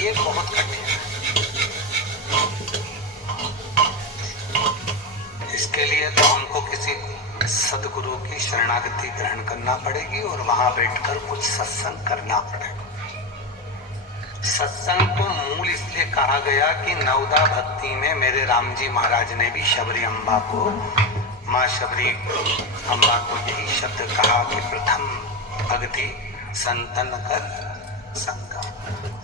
ये बहुत कठिन है। इसके लिए तो हमको किसी सदगुरु की शरणागति ग्रहण करना पड़ेगी और वहां बैठकर कुछ सत्संग करना पड़ेगा। सत्संग को मूल इसलिए कहा गया कि नवदा भक्ति में मेरे राम जी महाराज ने भी शबरी अम्बा को, माँ शबरी अम्बा को यही शब्द कहा कि प्रथम भक्ति संतन कर संग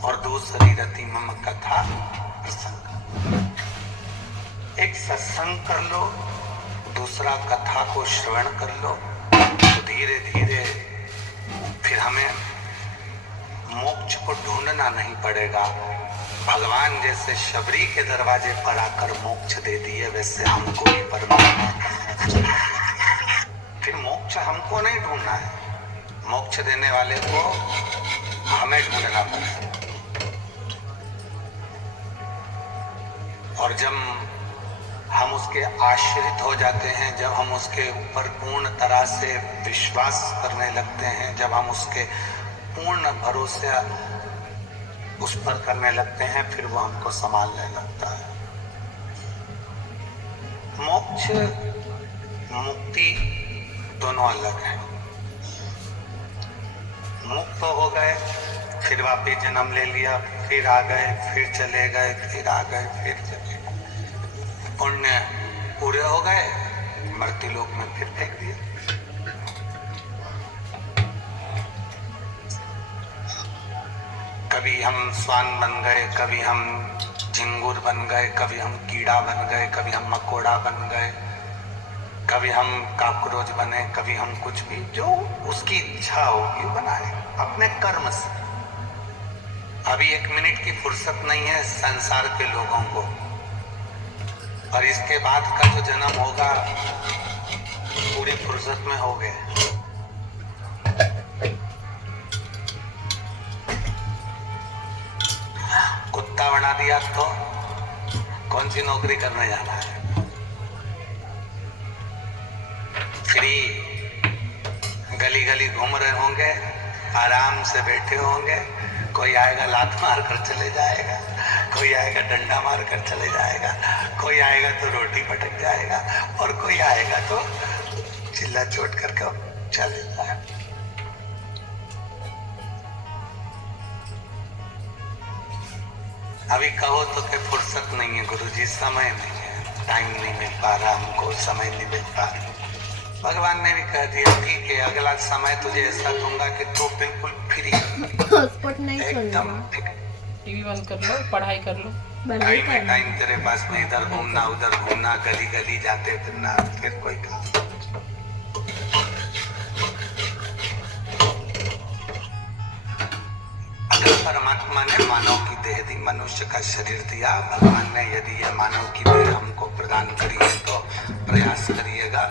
और दूसरी रति मम कथा प्रसंग। एक सत्संग कर लो, दूसरा कथा को श्रवण कर लो, तो धीरे धीरे फिर हमें मोक्ष को ढूंढना नहीं पड़ेगा। भगवान जैसे शबरी के दरवाजे पर आकर मोक्ष दे दिए, वैसे हमको भी परमात्मा फिर मोक्ष हमको नहीं ढूंढना है, मोक्ष देने वाले को हमें ढूंढना पड़ेगा। और जब हम उसके आश्रित हो जाते हैं, जब हम उसके ऊपर पूर्ण तरह से विश्वास करने लगते हैं, जब हम उसके पूर्ण भरोसे उस पर करने लगते हैं, फिर वो हमको संभालने लगता है। मोक्ष मुक्ति दोनों अलग है। मुक्त हो गए, फिर वापिस जन्म ले लिया, फिर आ गए, फिर चले गए, फिर आ गए, फिर चले गए। पुण्य पूरे हो गए, मृत्यु लोक में फिर फेंक दिए। कभी हम स्वान बन गए, कभी हम झिंगुर बन गए, कभी हम कीड़ा बन गए, कभी हम मकोड़ा बन गए, कभी हम काकरोच बने, कभी हम कुछ भी, जो उसकी इच्छा होगी बनाए अपने कर्म से। अभी एक मिनट की फुर्सत नहीं है संसार के लोगों को, और इसके बाद का जो जन्म होगा पूरी फुर्सत में हो गए। कुत्ता बना दिया तो कौन सी नौकरी करने जाना है? फ्री गली गली घूम रहे होंगे, आराम से बैठे होंगे, कोई आएगा लात मार कर चले जाएगा, कोई आएगा डंडा मार कर चले जाएगा, कोई आएगा तो रोटी पटक जाएगा, और कोई आएगा तो चिल्ला चोट करके चले जाएगा। अभी कहो तो कि फुर्सत नहीं है गुरुजी, समय नहीं है, टाइम नहीं मिल पा रहा हमको, समय नहीं मिल पा रहा। भगवान ने भी कह दिया ठीक है, अगला समय तुझे ऐसा दूंगा कि तू बिल्कुल फ्री एकदम टीवी बंद कर लो, पढ़ाई कर लो। टाइम तेरे पास में, इधर घूमना उधर घूमना, गली गली जाते फिरना, फिर कोई काम। अगर परमात्मा ने मानव की देह दी, मनुष्य का शरीर दिया, भगवान ने यदि ये मानव की देह हमको प्रदान करी है, तो प्रयास करिएगा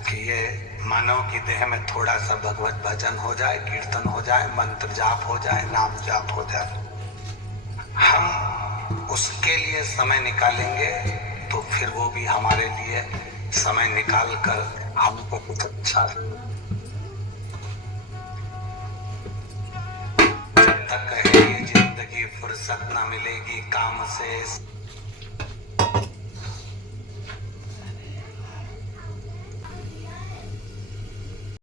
कि ये मानव की देह में थोड़ा सा भगवत भजन हो जाए, कीर्तन हो जाए, मंत्र जाप हो जाए, नाम जाप हो जाए। हम उसके लिए समय निकालेंगे तो फिर वो भी हमारे लिए समय निकाल कर हमको कुछ अच्छा, जब तक है ये जिंदगी फुर्सत ना मिलेगी काम से।